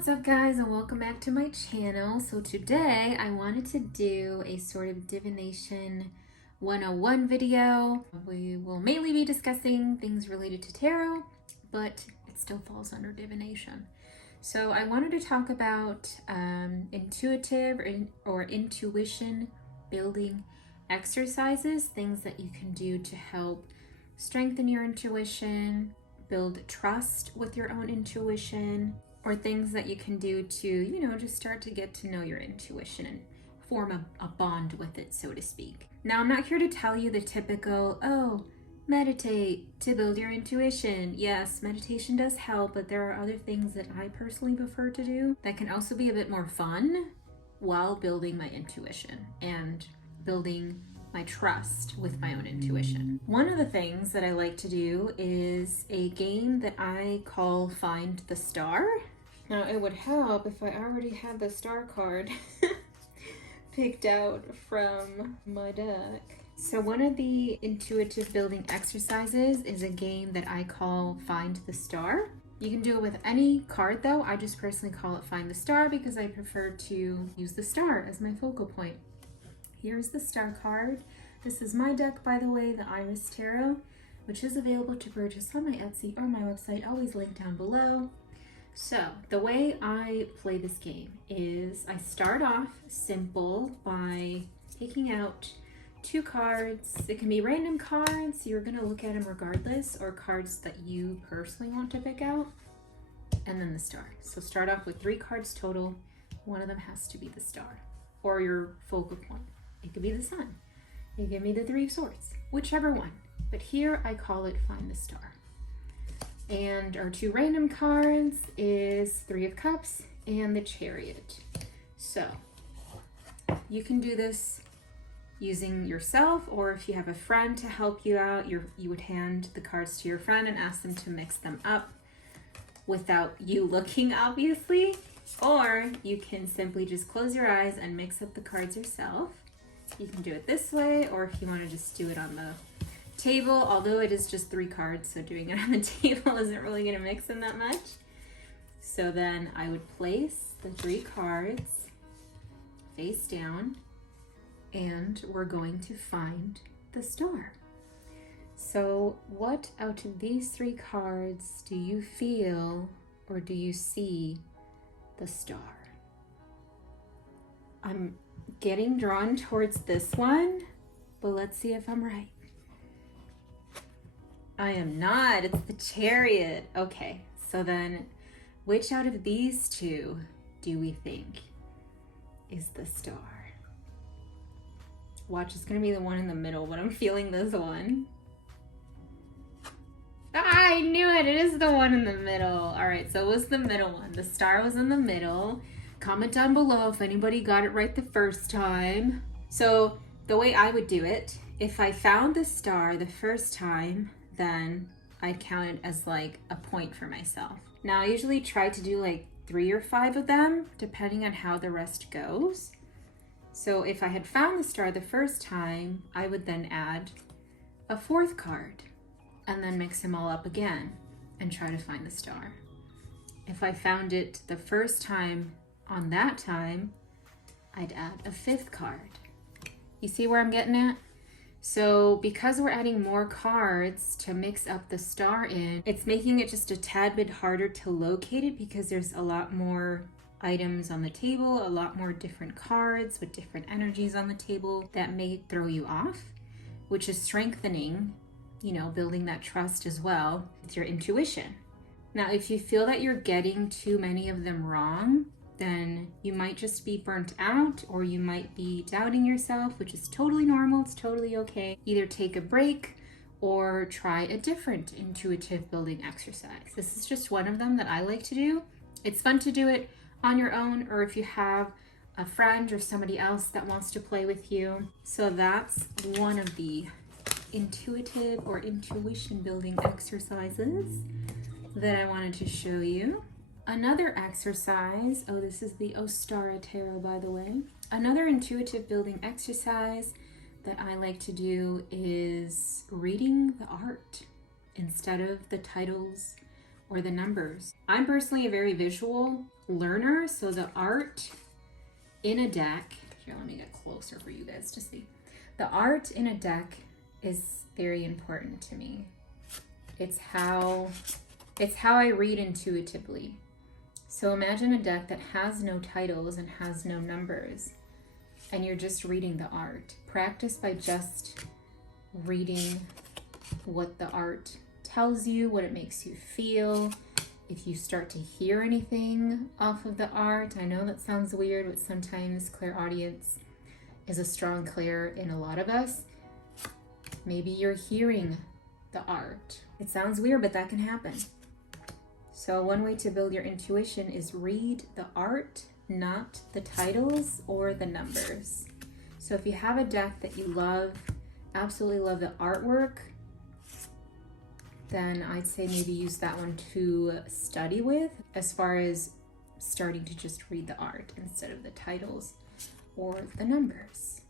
What's up guys, and welcome back to my channel. So today I wanted to do a sort of divination 101 video. We will mainly be discussing things related to tarot, but it still falls under divination. So I wanted to talk about intuitive or intuition building exercises, things that you can do to help strengthen your intuition, build trust with your own intuition, or things that you can do to, just start to get to know your intuition and form a bond with it, so to speak. Now, I'm not here to tell you the typical, oh, meditate to build your intuition. Yes, meditation does help, but there are other things that I personally prefer to do that can also be a bit more fun while building my intuition and building my trust with my own intuition. One of the things that I like to do is a game that I call Find the Star. Now, it would help if I already had the star card picked out from my deck. So one of the intuitive building exercises is a game that I call Find the Star. You can do it with any card though. I just personally call it Find the Star because I prefer to use the star as my focal point. Here's the star card. This is my deck, by the way, the Iris Tarot, which is available to purchase on my Etsy or my website, always linked down below. So the way I play this game is I start off simple by taking out two cards. It can be random cards, so you're gonna look at them regardless, or cards that you personally want to pick out, and then the star. So start off with 3 cards total. One of them has to be the star or your focal point. It could be the sun. You give me the 3 of Swords, whichever one. But here I call it Find the Star. And our 2 random cards is 3 of Cups and the Chariot. So you can do this using yourself, or if you have a friend to help you out, you would hand the cards to your friend and ask them to mix them up without you looking, obviously. Or you can simply just close your eyes and mix up the cards yourself. You can do it this way, or if you want to just do it on the table, although it is just 3 cards, so doing it on the table isn't really going to mix them that much. So then I would place the 3 cards face down, and we're going to find the star. So what out of these 3 cards do you feel or do you see the star? I'm getting drawn towards this one, but let's see if I'm right. I am not. It's the Chariot. Okay, so then which out of these 2 do we think is the star? Watch, it's gonna be the one in the middle, but I'm feeling this one. I knew it. It is the one in the middle. All right, so it was the middle one. The star was in the middle. Comment down below if anybody got it right the first time. So the way I would do it, if I found the star the first time, then I'd count it as like a point for myself. Now I usually try to do like 3 or 5 of them, depending on how the rest goes. So if I had found the star the first time, I would then add a 4th card and then mix them all up again and try to find the star. If I found it the first time on that time, I'd add a 5th card. You see where I'm getting at? So because we're adding more cards to mix up the star in, it's making it just a tad bit harder to locate it because there's a lot more items on the table, a lot more different cards with different energies on the table that may throw you off, which is strengthening, building that trust as well with your intuition. Now, if you feel that you're getting too many of them wrong, then you might just be burnt out, or you might be doubting yourself, which is totally normal. It's totally okay. Either take a break or try a different intuitive building exercise. This is just one of them that I like to do. It's fun to do it on your own, or if you have a friend or somebody else that wants to play with you. So that's one of the intuitive or intuition building exercises that I wanted to show you. Another exercise, oh, this is the Ostara Tarot, by the way. Another intuitive building exercise that I like to do is reading the art instead of the titles or the numbers. I'm personally a very visual learner, so the art in a deck, here, let me get closer for you guys to see. The art in a deck is very important to me. It's how I read intuitively. So imagine a deck that has no titles and has no numbers, and you're just reading the art. Practice by just reading what the art tells you, what it makes you feel. If you start to hear anything off of the art, I know that sounds weird, but sometimes clairaudience is a strong clair in a lot of us. Maybe you're hearing the art. It sounds weird, but that can happen. So one way to build your intuition is read the art, not the titles or the numbers. So if you have a deck that you love, absolutely love the artwork, then I'd say maybe use that one to study with, as far as starting to just read the art instead of the titles or the numbers.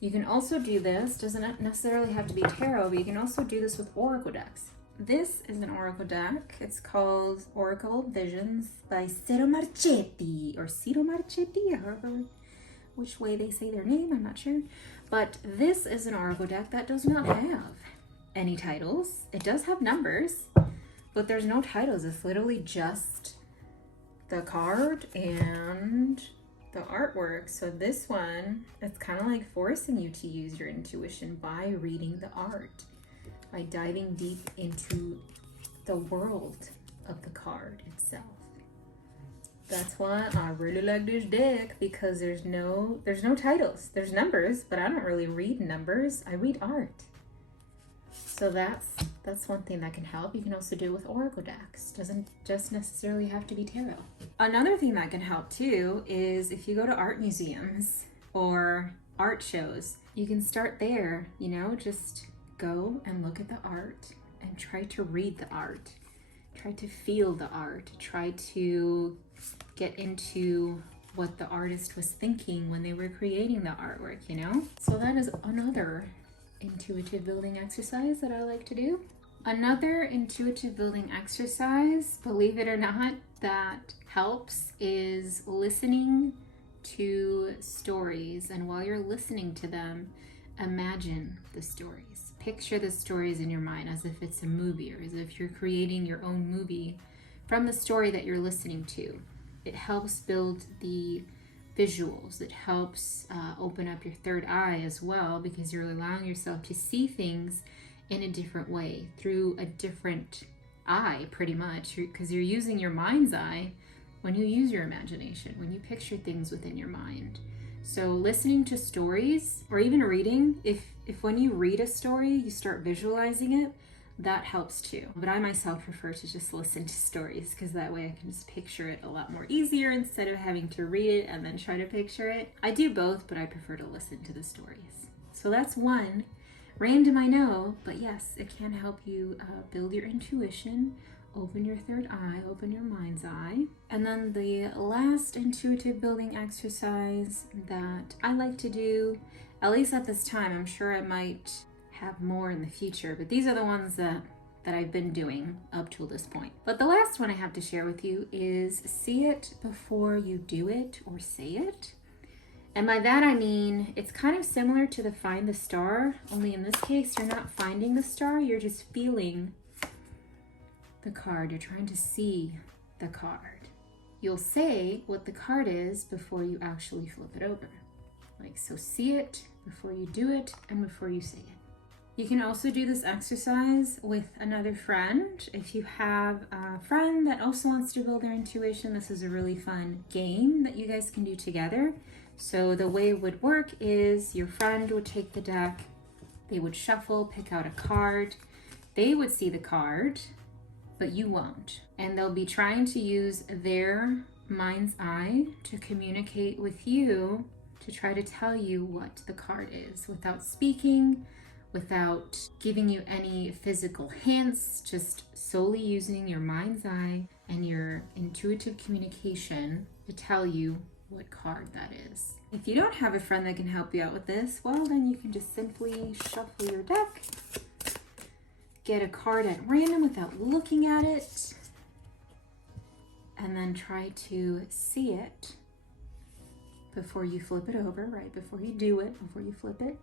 You can also do this, doesn't necessarily have to be tarot, but you can also do this with oracle decks. This is an oracle deck. It's called Oracle Visions by Ciro Marchetti, or Ciro Marchetti, however which way they say their name, I'm not sure. But this is an oracle deck that does not have any titles. It does have numbers, but there's no titles. It's literally just the card and the artwork. So this one, it's kind of like forcing you to use your intuition by reading the art, by diving deep into the world of the card itself. That's why I really like this deck, because there's no titles. There's numbers, but I don't really read numbers. I read art. So that's one thing that can help. You can also do it with oracle decks. Doesn't just necessarily have to be tarot. Another thing that can help too is if you go to art museums or art shows, you can start there, you know, just go and look at the art and try to read the art. Try to feel the art. Try to get into what the artist was thinking when they were creating the artwork, you know? So that is another intuitive building exercise that I like to do. Another intuitive building exercise, believe it or not, that helps is listening to stories. And while you're listening to them, imagine the stories. Picture the stories in your mind as if it's a movie, or as if you're creating your own movie from the story that you're listening to. It helps build the visuals. It helps open up your third eye as well, because you're allowing yourself to see things in a different way, through a different eye, pretty much, because you're using your mind's eye when you use your imagination, when you picture things within your mind. So listening to stories, or even reading, if when you read a story, you start visualizing it, that helps too. But I myself prefer to just listen to stories, because that way I can just picture it a lot more easier instead of having to read it and then try to picture it. I do both, but I prefer to listen to the stories. So that's one. Random, I know, but yes, it can help you build your intuition, open your third eye, open your mind's eye. And then the last intuitive building exercise that I like to do, at least at this time, I'm sure I might have more in the future, but these are the ones that I've been doing up till this point. But the last one I have to share with you is see it before you do it or say it. And by that I mean, it's kind of similar to the find the star, only in this case, you're not finding the star, you're just feeling the card. You're trying to see the card. You'll say what the card is before you actually flip it over. Like, so see it before you do it and before you say it. You can also do this exercise with another friend. If you have a friend that also wants to build their intuition, this is a really fun game that you guys can do together. So the way it would work is your friend would take the deck, they would shuffle, pick out a card, they would see the card, but you won't. And they'll be trying to use their mind's eye to communicate with you, to try to tell you what the card is without speaking, without giving you any physical hints, just solely using your mind's eye and your intuitive communication to tell you what card that is. If you don't have a friend that can help you out with this, well, then you can just simply shuffle your deck, get a card at random without looking at it, and then try to see it before you flip it over, right? Before you do it, before you flip it,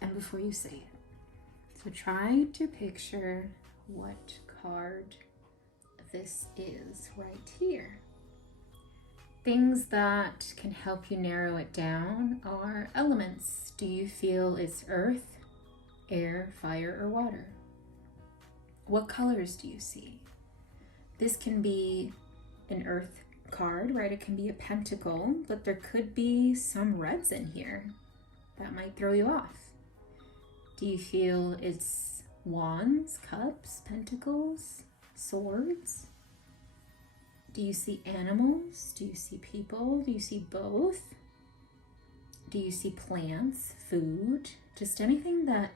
and before you say it. So try to picture what card this is right here. Things that can help you narrow it down are elements. Do you feel it's earth, air, fire, or water? What colors do you see? This can be an earth card, right? It can be a pentacle, but there could be some reds in here that might throw you off. Do you feel it's wands, cups, pentacles, swords? Do you see animals? Do you see people? Do you see both? Do you see plants, food? Just anything that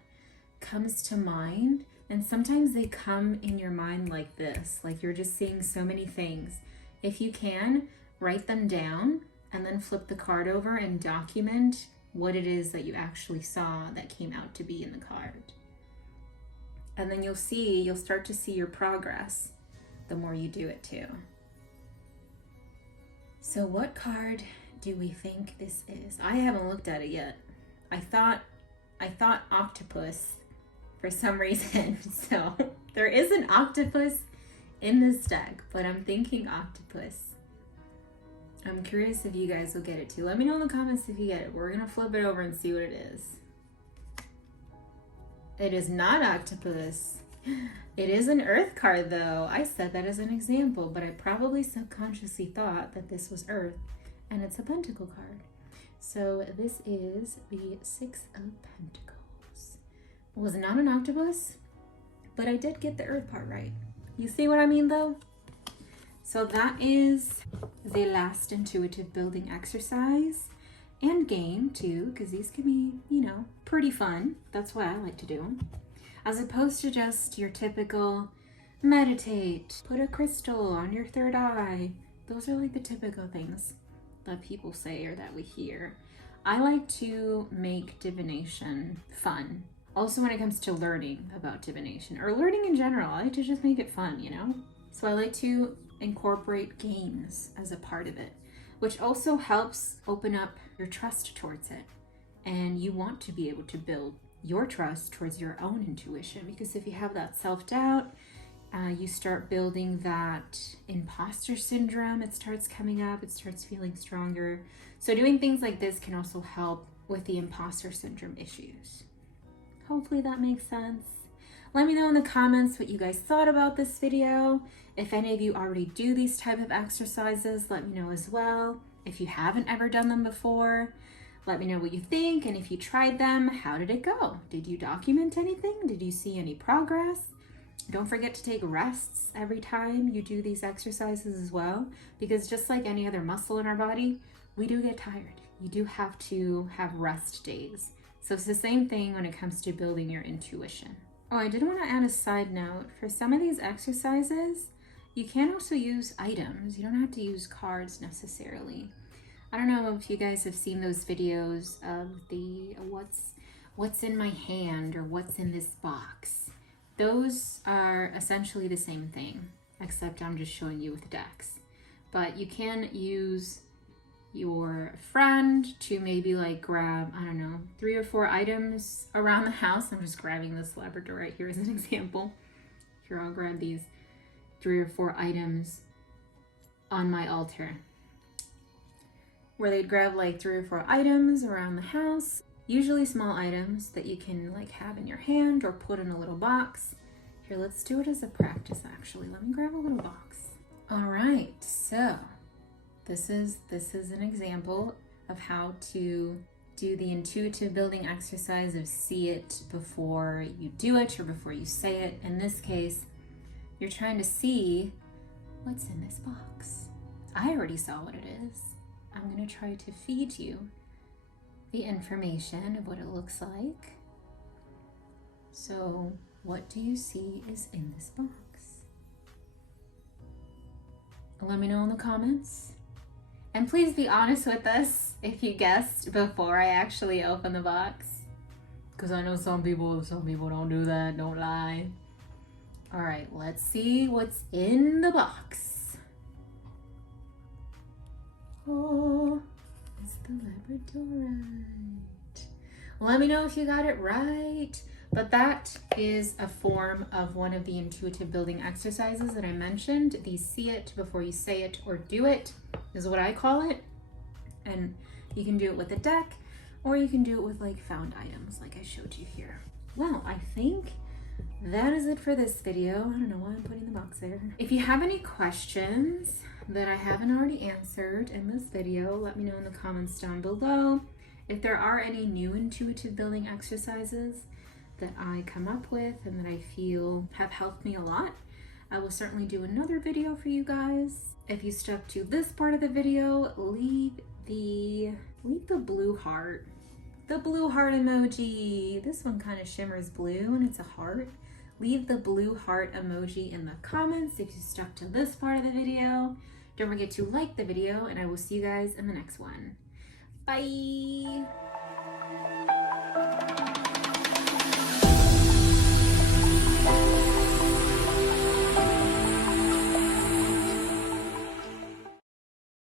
comes to mind. And sometimes they come in your mind like this, like you're just seeing so many things. If you can, write them down and then flip the card over and document what it is that you actually saw that came out to be in the card. And then you'll start to see your progress the more you do it too. So what card do we think this is? I haven't looked at it yet. I thought octopus for some reason. So there is an octopus in this deck, but I'm thinking octopus. I'm curious if you guys will get it too. Let me know in the comments if you get it. We're gonna flip it over and see what it is. It is not octopus. It is an earth card though. I said that as an example, but I probably subconsciously thought that this was earth, and it's a pentacle card. So this is the Six of Pentacles. It was not an octopus, but I did get the earth part right. You see what I mean though? So that is the last intuitive building exercise and game too, because these can be, pretty fun. That's what I like to do. As opposed to just your typical meditate, put a crystal on your third eye. Those are like the typical things that people say or that we hear. I like to make divination fun. Also when it comes to learning about divination or learning in general, I like to just make it fun, So I like to incorporate games as a part of it, which also helps open up your trust towards it. And you want to be able to build your trust towards your own intuition, because if you have that self-doubt, you start building that imposter syndrome. It starts coming up, it starts feeling stronger. So doing things like this can also help with the imposter syndrome issues. Hopefully that makes sense. Let me know in the comments what you guys thought about this video. If any of you already do these type of exercises, let me know as well. If you haven't ever done them before, let me know what you think, and if you tried them, how did it go? Did you document anything? Did you see any progress? Don't forget to take rests every time you do these exercises as well, because just like any other muscle in our body, we do get tired. You do have to have rest days. So it's the same thing when it comes to building your intuition. Oh, I did want to add a side note. For some of these exercises, you can also use items. You don't have to use cards necessarily. I don't know if you guys have seen those videos of the what's in my hand or what's in this box. Those are essentially the same thing, except I'm just showing you with decks. But you can use your friend to maybe like grab, 3 or 4 items around the house. I'm just grabbing this Labrador right here as an example. Here, I'll grab these 3 or 4 items on my altar, where they'd grab like 3 or 4 items around the house, usually small items that you can like have in your hand or put in a little box. Here, let's do it as a practice actually. Let me grab a little box. All right, so this is an example of how to do the intuitive building exercise of see it before you do it or before you say it. In this case, you're trying to see what's in this box. I already saw what it is. I'm going to try to feed you the information of what it looks like. So, what do you see is in this box? Let me know in the comments. And please be honest with us if you guessed before I actually open the box. Because I know some people don't do that, don't lie. All right, let's see what's in the box. Oh, it's the Labradorite. Let me know if you got it right. But that is a form of one of the intuitive building exercises that I mentioned. The see it before you say it or do it is what I call it. And you can do it with a deck, or you can do it with like found items like I showed you here. Well, I think that is it for this video. I don't know why I'm putting the box there. If you have any questions that I haven't already answered in this video, let me know in the comments down below. If there are any new intuitive building exercises that I come up with and that I feel have helped me a lot, I will certainly do another video for you guys. If you stuck to this part of the video, leave the blue heart. The blue heart emoji. This one kind of shimmers blue and it's a heart. Leave the blue heart emoji in the comments if you stuck to this part of the video. Don't forget to like the video, and I will see you guys in the next one. Bye.